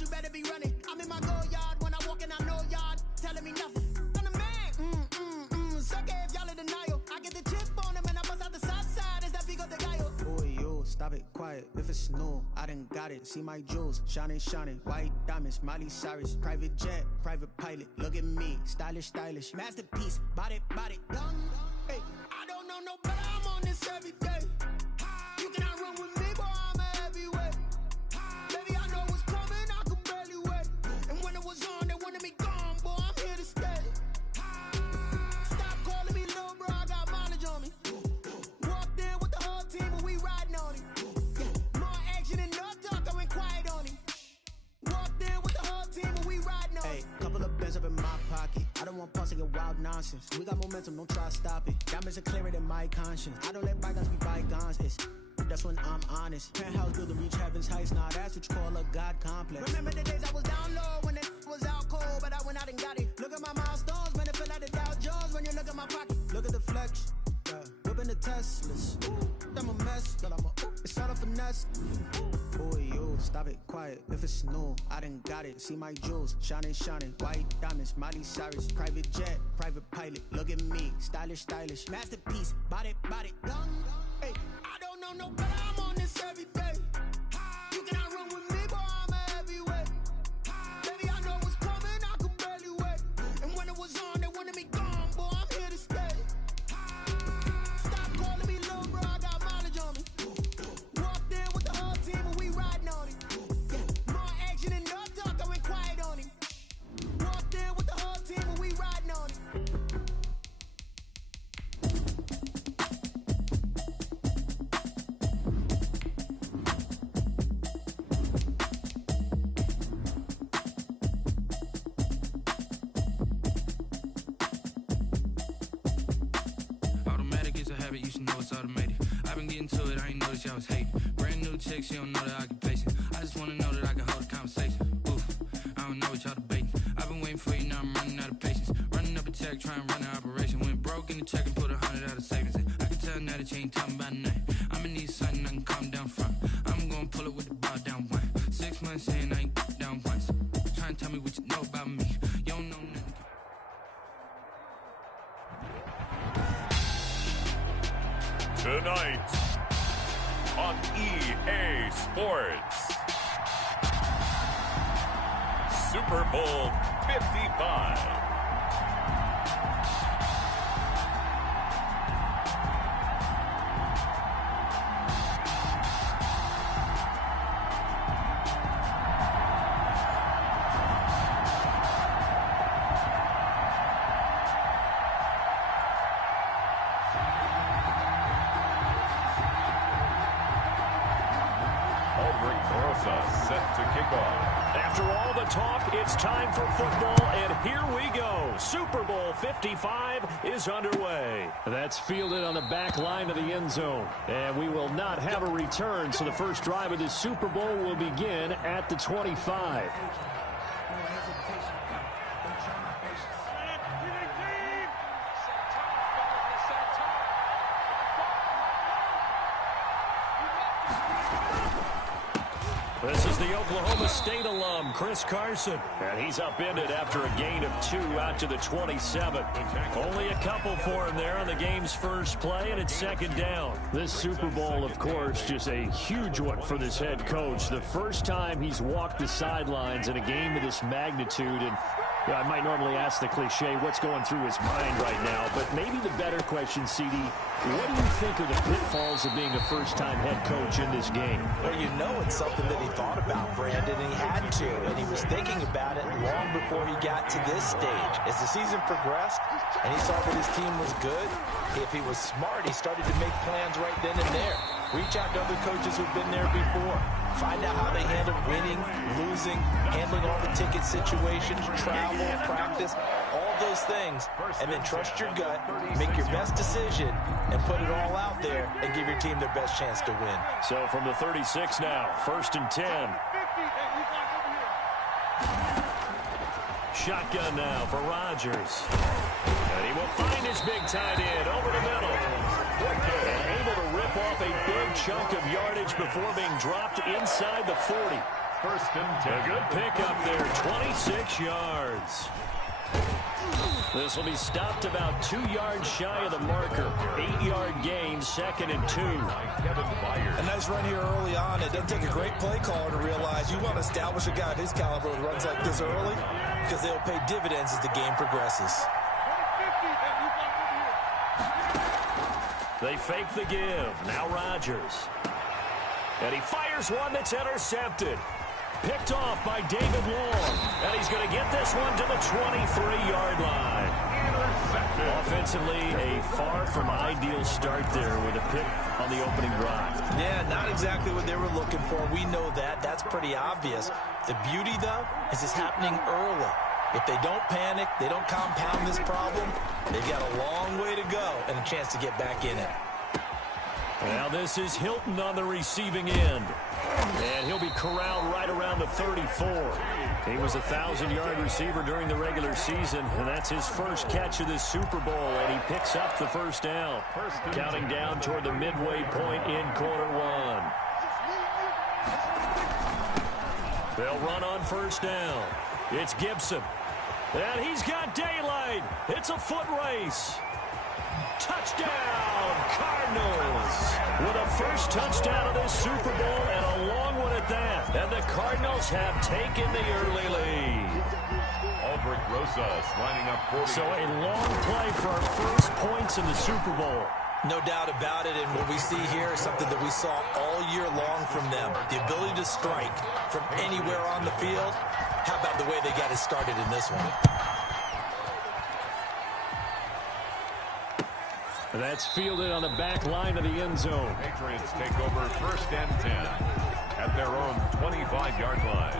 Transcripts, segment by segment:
you better be running. I'm in my go yard when I walk in, I know y'all telling me nothing. I'm the man. Suck it if y'all in denial. I get the chip on them and I bust out the south side. Is that Pico de Gallo? Boy, yo, stop it, quiet. If it's new, I done got it. See my jewels, shining, white diamonds, Miley Cyrus, private jet, private pilot. Look at me, stylish, masterpiece, body, young. Hey, I don't know no better. I'm on this every day. You cannot run with me, boy. I'm a heavyweight. Baby, I know what's coming. I could barely wait. And when it was on, they wanted me gone, boy. I'm here to stay. Stop calling me little bro. I got mileage on me. Walked in with the whole team and we riding on him. More action and no talk. I went quiet on him. Walked in with the whole team and we riding on him. Hey, couple of bands up in my pocket. I don't want pulse to get wild nonsense. We got momentum, don't try to stop it. Diamonds are clearer than my conscience. I don't let bygones be bygones. That's when I'm honest. Penthouse building reach heaven's heights. Nah, that's what you call a God complex. Remember the days I was down low when it was out cold, but I went out and got it. Look at my milestones, man, it feel like the Dow Jones when you look at my pocket. Look at the flex, yeah. Whipping the Teslas. I'm a mess, but it's all a finesse. Boy, yo, stop it, quiet. If it's new, I done got it. See my jewels, shining, white diamonds, Miley Cyrus, private jet, private pilot. Look at me, stylish, masterpiece, body, young. Hey, I don't know no better. I'm on this every day. You cannot run with me, boy. I'm a heavyweight. Baby, I know what's coming. I could barely wait. And when it was on, they wanted me gone, boy. I'm here to stay. Stop calling me little bro. I got mileage on me. Walked in with the whole team and we riding on him. More action and no talk. I went quiet on him. Walked in with the whole team and we riding on him. You should know it's automated. I've been getting to it, I ain't noticed y'all was hating. Brand new chick, she don't know the occupation. I just wanna know that I can hold a conversation. Oof, I don't know what y'all debating. I've been waiting for you, now I'm running out of patience. Running up a check, trying to run an operation. Went broke in the check and put 100 out of savings in. I can tell now that you ain't talking about nothing. I'ma need something I can calm down front. I'm gonna pull it with the bar down one. 6 months in, I ain't down once. Trying to tell me what you know about me. You don't know nothing. Tonight on EA Sports, Super Bowl 55. Set to kick off. After all the talk, it's time for football, and here we go. Super Bowl 55 is underway. That's fielded on the back line of the end zone. And we will not have a return, so the first drive of this Super Bowl will begin at the 25. This is the Oklahoma State alum, Chris Carson. And he's upended after a gain of 2 out to the 27. Only a couple for him there on the game's first play, and it's second down. This Super Bowl, of course, just a huge one for this head coach. The first time he's walked the sidelines in a game of this magnitude. And I might normally ask the cliche, what's going through his mind right now? But maybe the better question, CD, what do you think of the pitfalls of being a first-time head coach in this game? Well, you know it's something that he thought about, Brandon, and he had to. And he was thinking about it long before he got to this stage. As the season progressed and he saw that his team was good, if he was smart, he started to make plans right then and there. Reach out to other coaches who've been there before. Find out how they handle winning, losing, handling all the ticket situations, travel, practice, all those things, and then trust your gut, make your best decision, and put it all out there and give your team their best chance to win. So from the 36 now, 1st and 10. Shotgun now for Rodgers. And he will find his big tight end over the middle. And able to rip off a big chunk of yardage before being dropped inside the 40. First and 10. A good pickup there, 26 yards. This will be stopped about 2 yards shy of the marker. 8-yard gain, 2nd and 2. A nice run here early on. It doesn't take a great play caller to realize you want to establish a guy of his caliber who runs like this early because they'll pay dividends as the game progresses. They fake the give. Now Rodgers. And he fires one that's intercepted. Picked off by David Long. And he's going to get this one to the 23-yard line. Offensively, a far from ideal start there with a pick on the opening drive. Yeah, not exactly what they were looking for. We know that. That's pretty obvious. The beauty, though, is it's happening early. If they don't panic, they don't compound this problem, they've got a long way to go and a chance to get back in it. Now this is Hilton on the receiving end. And he'll be corralled right around the 34. He was a 1,000-yard receiver during the regular season, and that's his first catch of this Super Bowl, and he picks up the first down. Counting down toward the midway point in quarter one. They'll run on first down. It's Gibson. And he's got daylight. It's a foot race. Touchdown, Cardinals. With a first touchdown of this Super Bowl and a long one at that. And the Cardinals have taken the early lead. Albert Rosas lining up 40. So a long play for our first points in the Super Bowl. No doubt about it, and what we see here is something that we saw all year long from them. The ability to strike from anywhere on the field. How about the way they got it started in this one? That's fielded on the back line of the end zone. Patriots take over first and 10 at their own 25-yard line.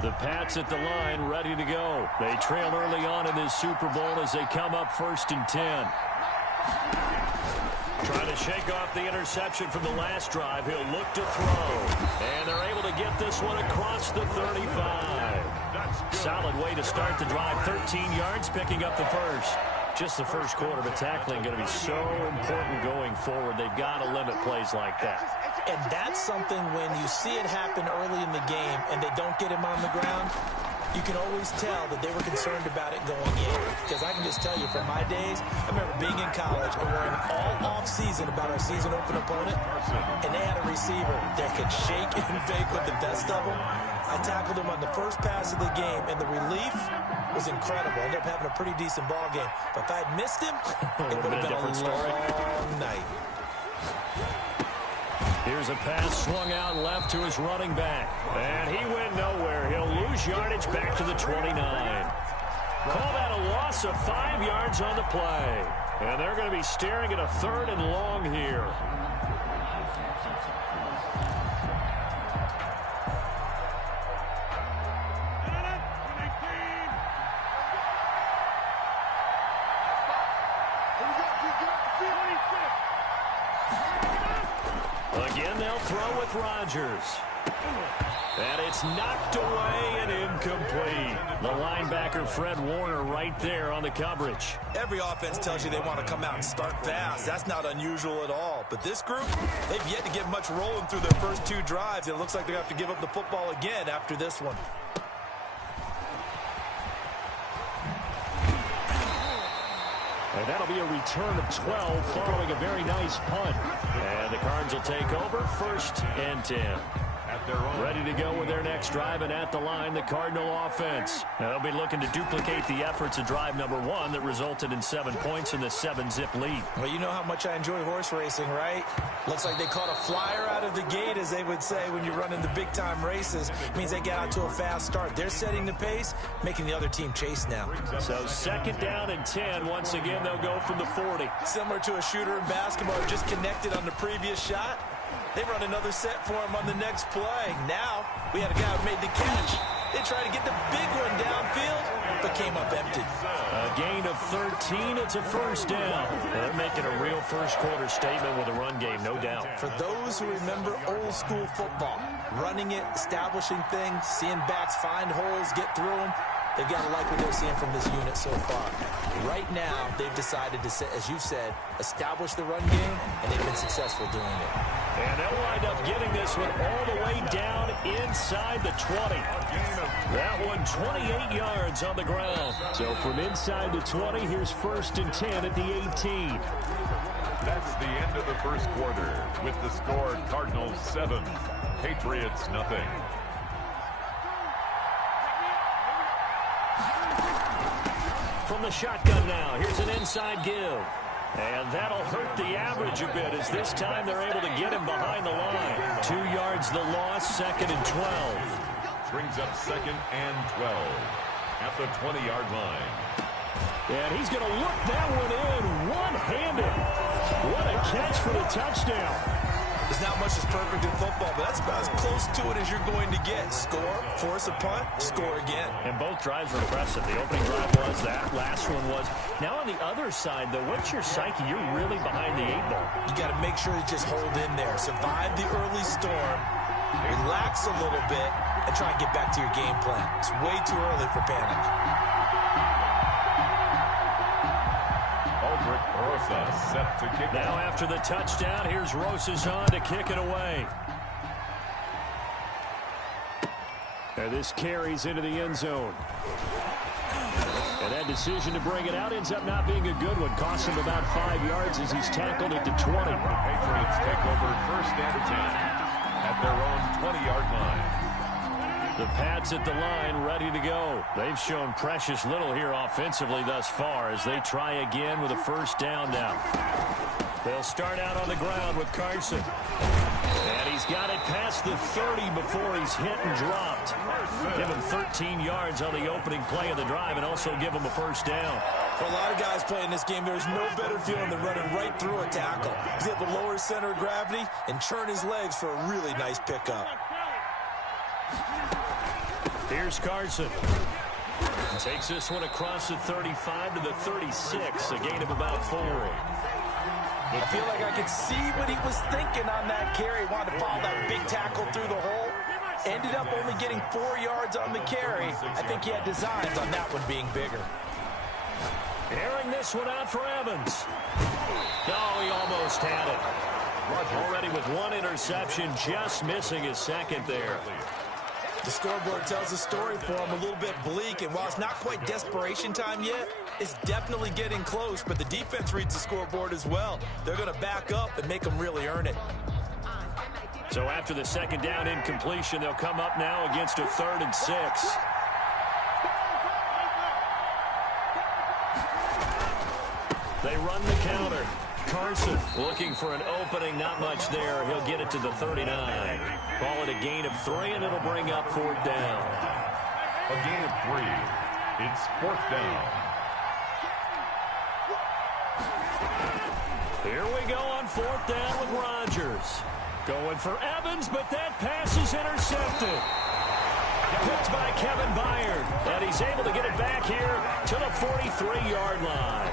The Pats at the line, ready to go. They trail early on in this Super Bowl as they come up first and 10. Trying to shake off the interception from the last drive. He'll look to throw. And they're able to get this one across the 35. Solid way to start the drive. 13 yards, picking up the first. Just the first quarter, but tackling going to be so important going forward. They've got to limit plays like that. And that's something when you see it happen early in the game and they don't get him on the ground, you can always tell that they were concerned about it going in. Because I can just tell you from my days, I remember being in college and worrying all off-season about our season-open opponent, and they had a receiver that could shake and bake with the best of them. I tackled him on the first pass of the game, and the relief was incredible. I ended up having a pretty decent ball game. But if I had missed him, it would have been a long night. Here's a pass swung out left to his running back. And he went nowhere. He'll lose yardage back to the 29. Call that a loss of 5 yards on the play. And they're going to be staring at a 3rd and long here. Again, they'll throw with Rodgers. And it's knocked away and incomplete. The linebacker, Fred Warner, right there on the coverage. Every offense tells you they want to come out and start fast. That's not unusual at all. But this group, they've yet to get much rolling through their first 2 drives. It looks like they're going to have to give up the football again after this one. And that'll be a return of 12 following a very nice punt. And the Cards will take over first and 10. Ready to go with their next drive, and at the line, the Cardinal offense. Now, they'll be looking to duplicate the efforts of drive number 1 that resulted in 7 points in the 7-zip lead. Well, you know how much I enjoy horse racing, right? Looks like they caught a flyer out of the gate, as they would say when you're running the big-time races. It means they get out to a fast start. They're setting the pace, making the other team chase now. So 2nd down and 10. Once again, they'll go from the 40. Similar to a shooter in basketball who just connected on the previous shot. They run another set for him on the next play. Now, we had a guy who made the catch. They tried to get the big one downfield, but came up empty. A gain of 13. It's a first down. They're making a real first-quarter statement with a run game, no doubt. For those who remember old-school football, running it, establishing things, seeing backs find holes, get through them, They've got to like what they're seeing from this unit so far. Right now, they've decided to, as you said, establish the run game, and they've been successful doing it. And they'll wind up getting this one all the way down inside the 20. That one 28 yards on the ground. So from inside the 20, here's 1st and 10 at the 18. That's the end of the first quarter with the score Cardinals 7, Patriots nothing. From the shotgun now, here's an inside give. And that'll hurt the average a bit as this time they're able to get him behind the line. 2 yards the loss, 2nd and 12. Brings up 2nd and 12 at the 20-yard line. And he's going to look that one in one-handed. What a catch for the touchdown. There's not much that's perfect in football, but that's about as close to it as you're going to get. Score, force a punt, score again. And both drives were impressive. The opening drive was, that last one was. Now on the other side, though, what's your psyche? You're really behind the 8 ball. You got to make sure you just hold in there. Survive the early storm, relax a little bit, and try and get back to your game plan. It's way too early for panic. Set to kick now after the touchdown, here's Rosas on to kick it away. And this carries into the end zone. And that decision to bring it out ends up not being a good one. Costs him about 5 yards as he's tackled it to 20. Patriots take over 1st and 10 at their own 20-yard line. The Pats at the line, ready to go. They've shown precious little here offensively thus far as they try again with a 1st down now. They'll start out on the ground with Carson. And he's got it past the 30 before he's hit and dropped. Give him 13 yards on the opening play of the drive and also give him a 1st down. For a lot of guys playing this game, there's no better feeling than running right through a tackle. He's able to lower his center of gravity and churn his legs for a really nice pickup. Here's Carson. Takes this one across the 35 to the 36, a gain of about 4. I feel like I could see what he was thinking on that carry. Wanted to follow that big tackle through the hole. Ended up only getting 4 yards on the carry. I think he had designs on that one being bigger. Airing this one out for Evans. No, he almost had it. Already with 1 interception, just missing his 2nd there. The scoreboard tells a story for him, a little bit bleak, and while it's not quite desperation time yet, it's definitely getting close, but the defense reads the scoreboard as well. They're going to back up and make them really earn it. So after the 2nd down incompletion, they'll come up now against a 3rd and 6. They run the counter. Carson looking for an opening, not much there. He'll get it to the 39. Call it a gain of 3, and it'll bring up 4th down. A gain of 3. It's 4th down. Here we go on 4th down with Rodgers. Going for Evans, but that pass is intercepted. Picked by Kevin Byard, and he's able to get it back here to the 43-yard line.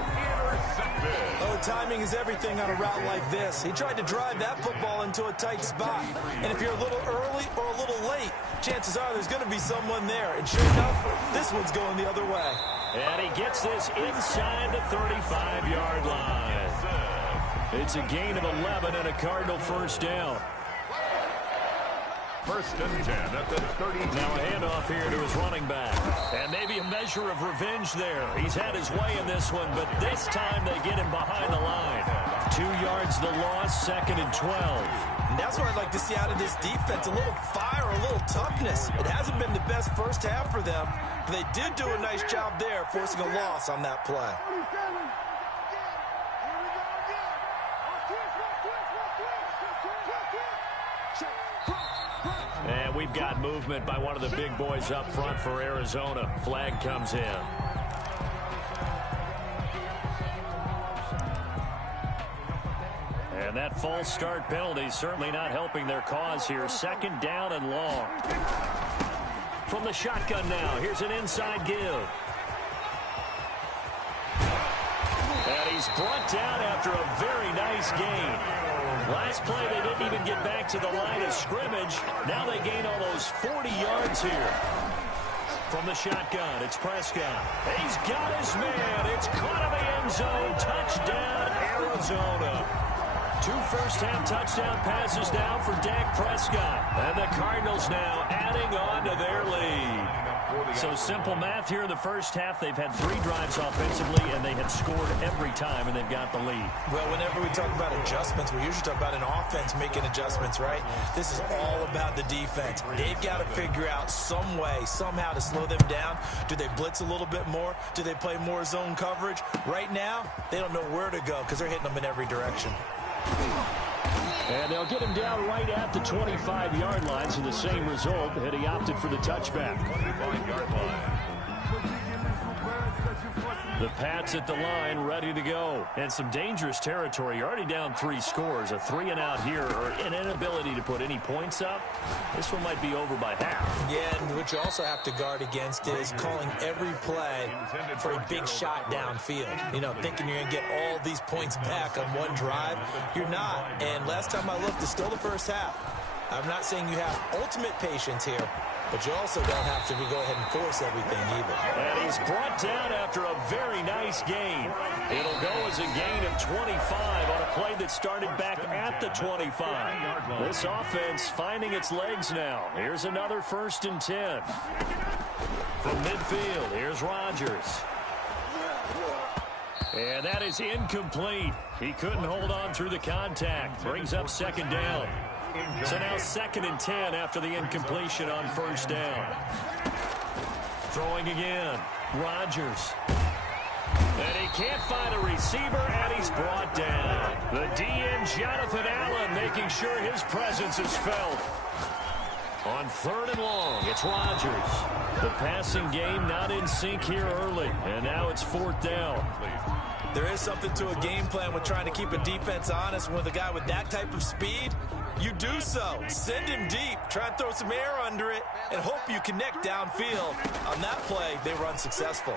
Oh, timing is everything on a route like this. He tried to drive that football into a tight spot. And if you're a little early or a little late, chances are there's going to be someone there. And sure enough, this one's going the other way. And he gets this inside the 35-yard line. It's a gain of 11 and a Cardinal 1st down. 1st and 10 at the 30. Now a handoff here to his running back. And maybe a measure of revenge there. He's had his way in this one, but this time they get him behind the line. 2 yards the loss, 2nd and 12. And that's what I'd like to see out of this defense. A little fire, a little toughness. It hasn't been the best 1st half for them, but they did do a nice job there, forcing a loss on that play. And we've got movement by one of the big boys up front for Arizona. Flag comes in. And that false start penalty certainly not helping their cause here. 2nd down and long. From the shotgun now, here's an inside give. And he's brought down after a very nice gain. Last play, they didn't even get back to the line of scrimmage. Now they gain almost 40 yards here. From the shotgun, it's Prescott. He's got his man. It's caught in the end zone. Touchdown, Arizona. 2 first-half touchdown passes now for Dak Prescott. And the Cardinals now adding on to their lead. So simple math here in the first half. They've had 3 drives offensively, and they had scored every time, and they've got the lead. Well, whenever we talk about adjustments, we usually talk about an offense making adjustments, right? This is all about the defense. They've got to figure out some way, somehow to slow them down. Do they blitz a little bit more? Do they play more zone coverage? Right now, they don't know where to go because they're hitting them in every direction. And they'll get him down right at the 25-yard line, so the same result, and he opted for the touchback. 25-yard line. The Pats at the line, ready to go. And some dangerous territory. You're already down 3 scores. A 3-and-out here, or an inability to put any points up. This one might be over by half. Yeah, and what you also have to guard against is calling every play for a big shot downfield. You know, thinking you're going to get all these points back on one drive. You're not. And last time I looked, it's still the first half. I'm not saying you have ultimate patience here, but you also don't have to go ahead and force everything either. And he's brought down after a very nice gain. It'll go as a gain of 25 on a play that started back at the 25. This offense finding its legs now. Here's another 1st and 10. From midfield, here's Rodgers. And that is incomplete. He couldn't hold on through the contact. Brings up 2nd down. So now 2nd and 10 after the incompletion on 1st down. Throwing again. Rodgers. And he can't find a receiver, and he's brought down. The DN, Jonathan Allen, making sure his presence is felt. On 3rd and long, it's Rodgers. The passing game not in sync here early, and now it's 4th down. There is something to a game plan with trying to keep a defense honest. With a guy with that type of speed, you do so. Send him deep. Try and throw some air under it and hope you connect downfield. On that play, they were unsuccessful.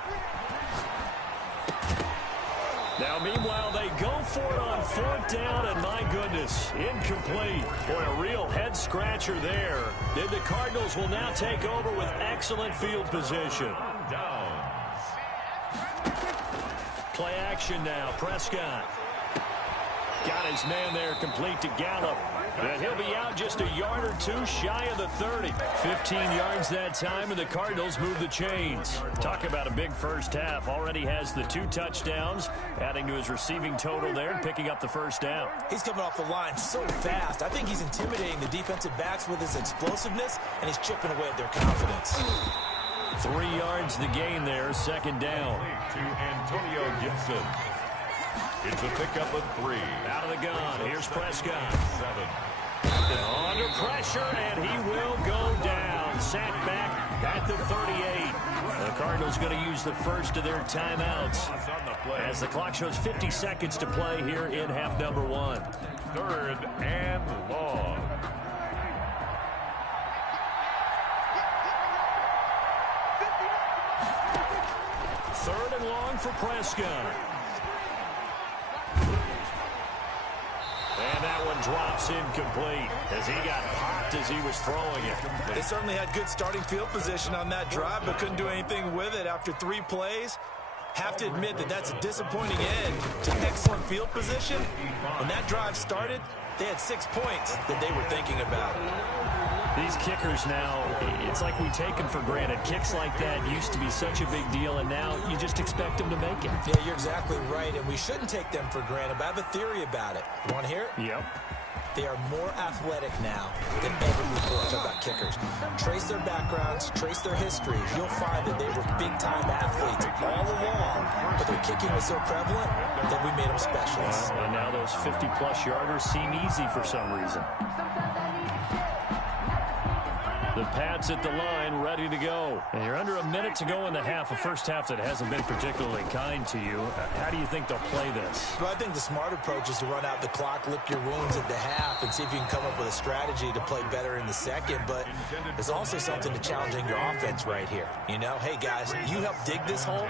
Now, meanwhile, they go for it on 4th down, and my goodness, incomplete. Boy, a real head-scratcher there. Then the Cardinals will now take over with excellent field position. Play action now. Prescott. Got his man there, complete to Gallup. And he'll be out just a yard or 2 shy of the 30. 15 yards that time, and the Cardinals move the chains. Talk about a big first half. Already has the 2 touchdowns, adding to his receiving total there and picking up the 1st down. He's coming off the line so fast. I think he's intimidating the defensive backs with his explosiveness, and he's chipping away at their confidence. 3 yards the gain there, 2nd down. To Antonio Gibson. It's a pickup of 3. Out of the gun. Here's Prescott. 7. Under pressure, and he will go down. Sacked back at the 38. The Cardinals going to use the first of their timeouts as the clock shows 50 seconds to play here in half number 1. 3rd and long. Third and long for Prescott. And that one drops incomplete as he got popped as he was throwing it. They certainly had good starting field position on that drive, but couldn't do anything with it after 3 plays. Have to admit that that's a disappointing end to excellent field position. When that drive started, they had 6 points that they were thinking about. These kickers now, it's like we take them for granted. Kicks like that used to be such a big deal, and now you just expect them to make it. Yeah, you're exactly right, and we shouldn't take them for granted, but I have a theory about it. You want to hear it? Yep. They are more athletic now than ever before. Talk about kickers. Trace their backgrounds, trace their histories. You'll find that they were big-time athletes all along, but their kicking was so prevalent that we made them specialists. And now those 50-plus yarders seem easy for some reason. The Pats at the line, ready to go. And you're under a minute to go in the half, a first half that hasn't been particularly kind to you. How do you think they'll play this? Well, I think the smart approach is to run out the clock, lick your wounds at the half, and see if you can come up with a strategy to play better in the second. But there's also something to challenging your offense right here. You know, hey, guys, you help dig this hole.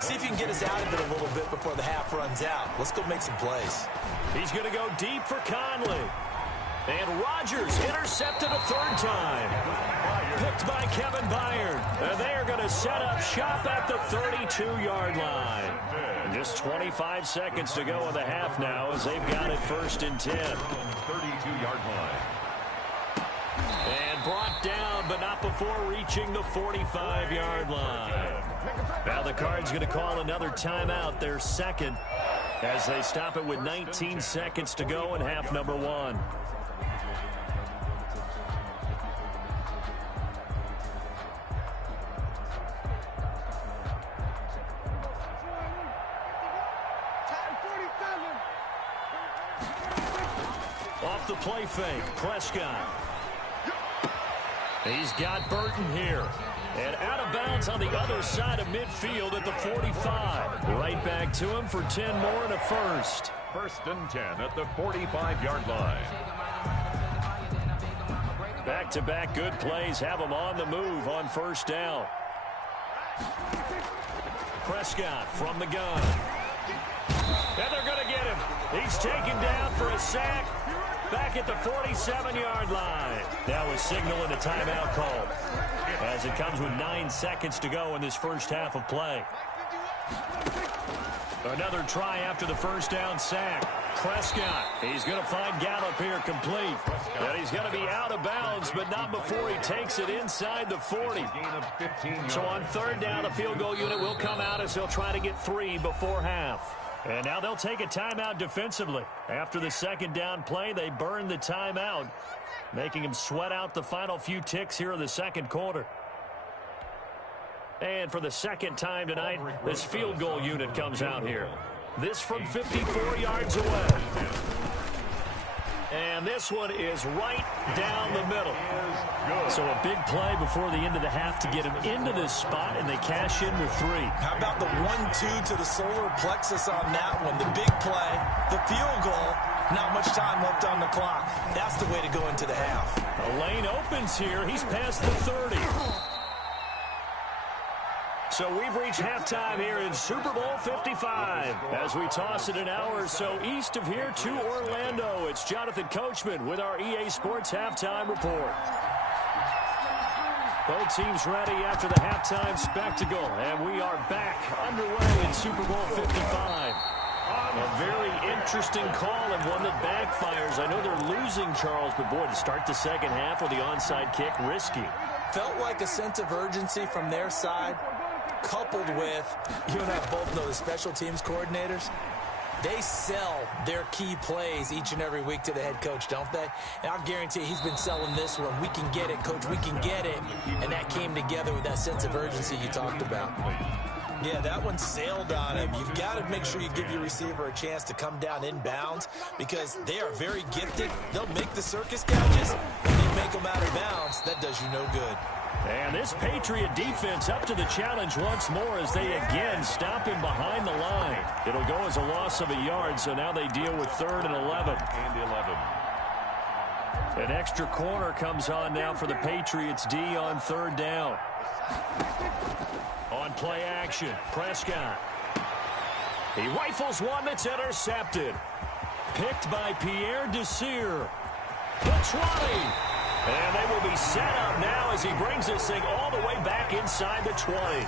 See if you can get us out of it a little bit before the half runs out. Let's go make some plays. He's going to go deep for Conley. And Rodgers intercepted a third time. Picked by Kevin Byard. And they are going to set up shop at the 32-yard line. And just 25 seconds to go in the half now as they've got it 1st and 10. 32-yard line. And brought down, but not before reaching the 45-yard line. Now the Cards going to call another timeout, their second, as they stop it with 19 seconds to go in half number 1. Off the play fake, Prescott. He's got Burton here. And out of bounds on the other side of midfield at the 45. Right back to him for 10 more and a first. 1st and 10 at the 45-yard line. Back-to-back good plays have him on the move on 1st down. Prescott from the gun. And they're going to get him. He's taken down for a sack. Back at the 47-yard line. Now a signal and a timeout call as it comes with 9 seconds to go in this first half of play. Another try after the 1st down sack. Prescott, he's going to find Gallup here complete. And he's going to be out of bounds, but not before he takes it inside the 40. So on 3rd down, the field goal unit will come out as they'll try to get 3 before half. And now they'll take a timeout defensively. After the 2nd down play, they burn the timeout, making him sweat out the final few ticks here in the 2nd quarter. And for the 2nd time tonight, this field goal unit comes out here. This from 54 yards away. And this one is right down the middle. So a big play before the end of the half to get him into this spot, and they cash in with 3. How about the 1-2 to the solar plexus on that one? The big play, the field goal, not much time left on the clock. That's the way to go into the half. The lane opens here. He's past the 30. So we've reached halftime here in Super Bowl 55. As we toss it an hour or so east of here to Orlando, it's Jonathan Coachman with our EA Sports Halftime Report. Both teams ready after the halftime spectacle, and we are back underway in Super Bowl 55. A very interesting call and one that backfires. I know they're losing, Charles, but boy, to start the 2nd half with the onside kick, risky. Felt like a sense of urgency from their side, coupled with, you and I both know the special teams coordinators, they sell their key plays each and every week to the head coach, don't they? And I'll guarantee you he's been selling this one. We can get it, coach, we can get it. And that came together with that sense of urgency you talked about. Yeah, that one sailed on him. You've got to make sure you give your receiver a chance to come down inbounds because they are very gifted. They'll make the circus catches. When you make them out of bounds, that does you no good. And this Patriot defense up to the challenge once more as they again stop him behind the line. It'll go as a loss of a yard, so now they deal with 3rd and 11. An extra corner comes on now for the Patriots D on 3rd down. On play action, Prescott. He rifles one that's intercepted. Picked by Pierre Desir. The 20. And they will be set up now as he brings this thing all the way back inside the 20.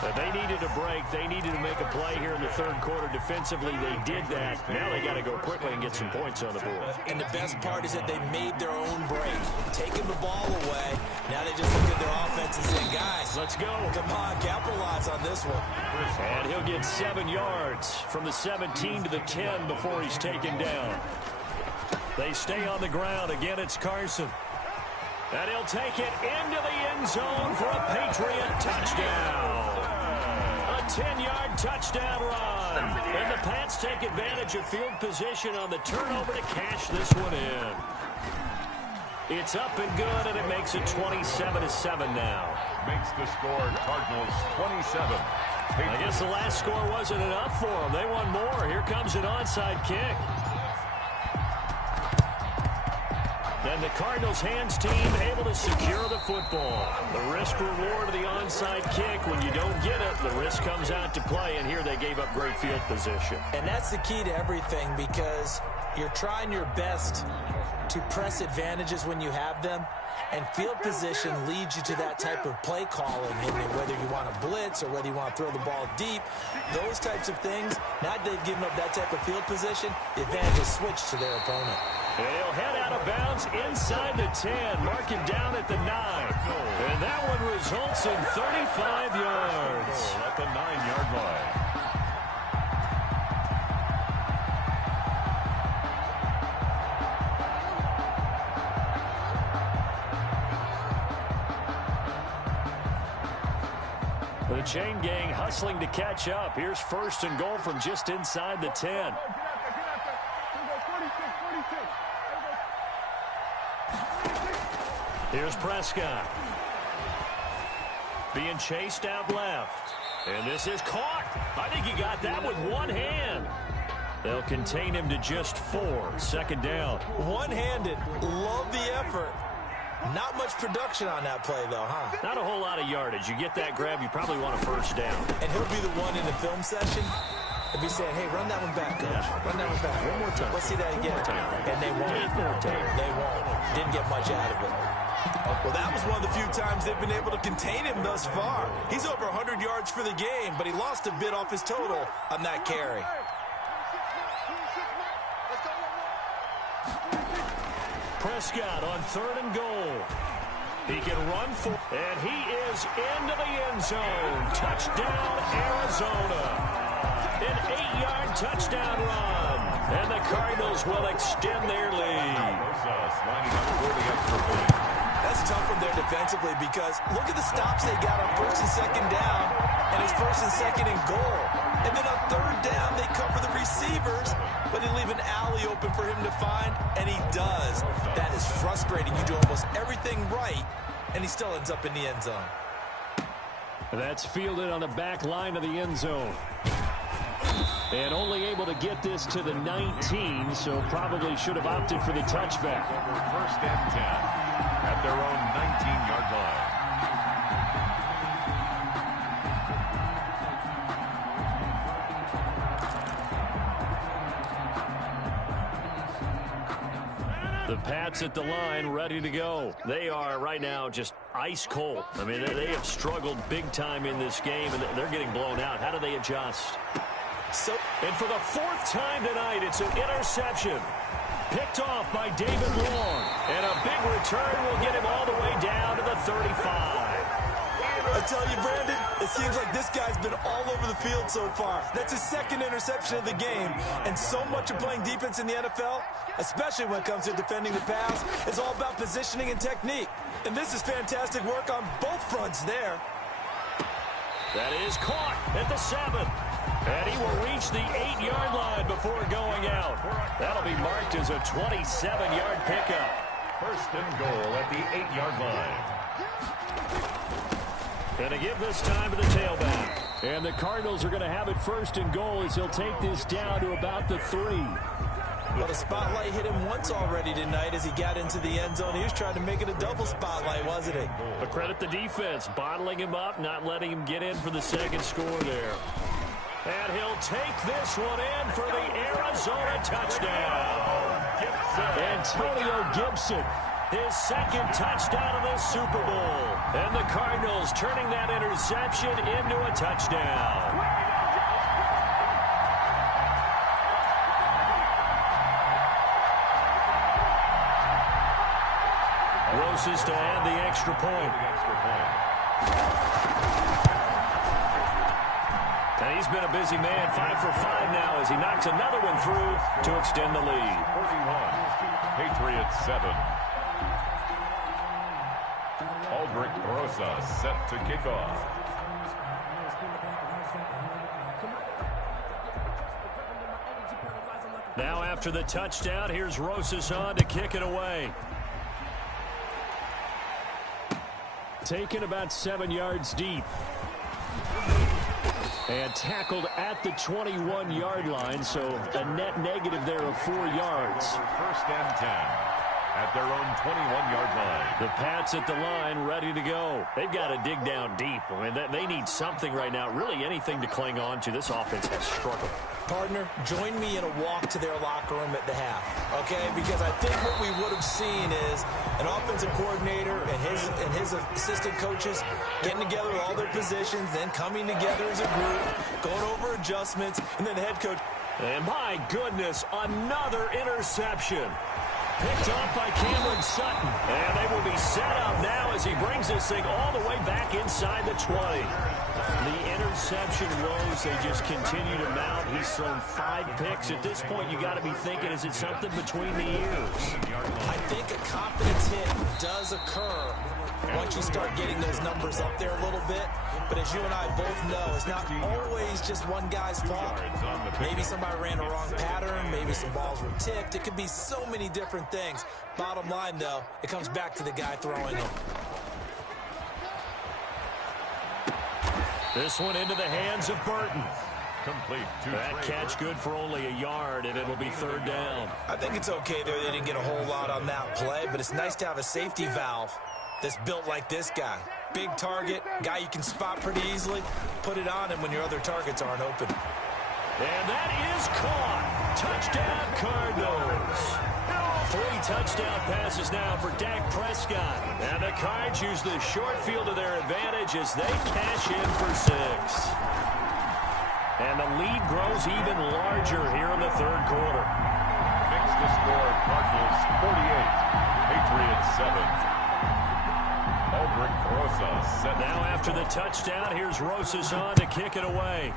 But they needed a break. They needed to make a play here in the 3rd quarter defensively. They did that. Now they got to go quickly and get some points on the board. And the best part is that they made their own break. Taking the ball away. Now they just look at their offense and say, guys, let's go. Come on, capitalize on this one. And he'll get 7 yards from the 17 to the 10 before he's taken down. They stay on the ground. Again, it's Carson. And he'll take it into the end zone for a Patriot touchdown. A 10-yard touchdown run. And the Pats take advantage of field position on the turnover to cash this one in. It's up and good, and it makes it 27-7 now. Makes the score Cardinals 27. I guess the last score wasn't enough for them. They want more. Here comes an onside kick. And the Cardinals hands team able to secure the football. The risk reward of the onside kick. When you don't get it, the risk comes out to play, and here they gave up great field position. And that's the key to everything because you're trying your best to press advantages when you have them, and field position leads you to that type of play calling, whether you want to blitz or whether you want to throw the ball deep, those types of things. Now that they've given up that type of field position, the advantage is switched to their opponent. And he'll head out of bounds inside the 10, mark him down at the 9. And that one results in 35 yards. At the 9-yard line. The chain gang hustling to catch up. Here's 1st and goal from just inside the 10. Here's Prescott. Being chased out left. And this is caught. I think he got that with one hand. They'll contain him to just 4. 2nd down. One-handed. Love the effort. Not much production on that play, though, huh? Not a whole lot of yardage. You get that grab, you probably want a 1st down. And he'll be the one in the film session if he's saying, hey, run that one back, coach. Yeah. Run that one back. One more time. Let's see that again. And they won't. They won't. Didn't get much out of it. Well, that was one of the few times they've been able to contain him thus far. He's over 100 yards for the game, but he lost a bit off his total on that carry. Prescott on 3rd and goal. He can run for, and he is into the end zone. Touchdown, Arizona. An 8-yard touchdown run. And the Cardinals will extend their lead. That's tough from there defensively because look at the stops they got on 1st and 2nd down, and it's 1st and 2nd and goal. And then on 3rd down, they cover the receivers, but they leave an alley open for him to find, and he does. That is frustrating. You do almost everything right, and he still ends up in the end zone. That's fielded on the back line of the end zone. And only able to get this to the 19, so probably should have opted for the touchback. 1st and 10 at their own 19-yard line. The Pats at the line, ready to go. They are right now just ice cold. I mean, they have struggled big time in this game, and they're getting blown out. How do they adjust? And for the 4th time tonight, it's an interception. Picked off by David Long. And a big return will get him all the way down to the 35. I tell you, Brandon, it seems like this guy's been all over the field so far. That's his 2nd interception of the game. And so much of playing defense in the NFL, especially when it comes to defending the pass, is all about positioning and technique. And this is fantastic work on both fronts there. That is caught at the 7. And he will reach the 8-yard line before going out. That'll be marked as a 27-yard pickup. 1st and goal at the 8-yard line. And to give this time to the tailback. And the Cardinals are going to have it 1st and goal as he'll take this down to about the 3. Well, the spotlight hit him once already tonight as he got into the end zone. He was trying to make it a double spotlight, wasn't he? But credit the defense, bottling him up, not letting him get in for the 2nd score there. And he'll take this one in for the Arizona touchdown. Antonio Gibson, his 2nd touchdown of this Super Bowl. And the Cardinals turning that interception into a touchdown. Roses to add the extra point. And he's been a busy man, 5 for 5 now as he knocks another one through to extend the lead. 41, Patriots 7. Aldrick Rosas set to kick off. Now after the touchdown, here's Rosas on to kick it away. Taken about 7 yards deep. And tackled at the 21-yard line, so a net negative there of 4 yards. 1st and 10 at their own 21-yard line. The Pats at the line, ready to go. They've got to dig down deep. I mean, they need something right now, really anything to cling on to. This offense has struggled. Partner, join me in a walk to their locker room at the half, okay? Because I think what we would have seen is an offensive coordinator and his assistant coaches getting together with all their positions, then coming together as a group, going over adjustments, and then the head coach. And my goodness, another interception. Picked up by Cameron Sutton. And they will be set up now as he brings this thing all the way back inside the 20. The interception woes, they just continue to mount. He's thrown 5 picks. At this point, you got to be thinking, is it something between the ears? I think a confidence hit does occur once you start getting those numbers up there a little bit. But as you and I both know, it's not always just one guy's fault. Maybe somebody ran the wrong pattern. Maybe some balls were tipped. It could be so many different things. Bottom line, though, it comes back to the guy throwing them. This one into the hands of Burton. Complete to That catch good for only a yard, and it'll be 3rd down. I think it's okay there. They didn't get a whole lot on that play, but it's nice to have a safety valve that's built like this guy. Big target, guy you can spot pretty easily. Put it on him when your other targets aren't open. And that is caught. Touchdown, Cardinals. 3 touchdown passes now for Dak Prescott. And the Cards use the short field to their advantage as they cash in for 6. And the lead grows even larger here in the 3rd quarter. Fix the score, Cardinals 48, Patriots 7. Aldrick Rosas set. Now after the touchdown, here's Rosas on to kick it away.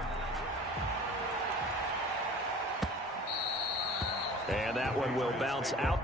And that one will bounce out.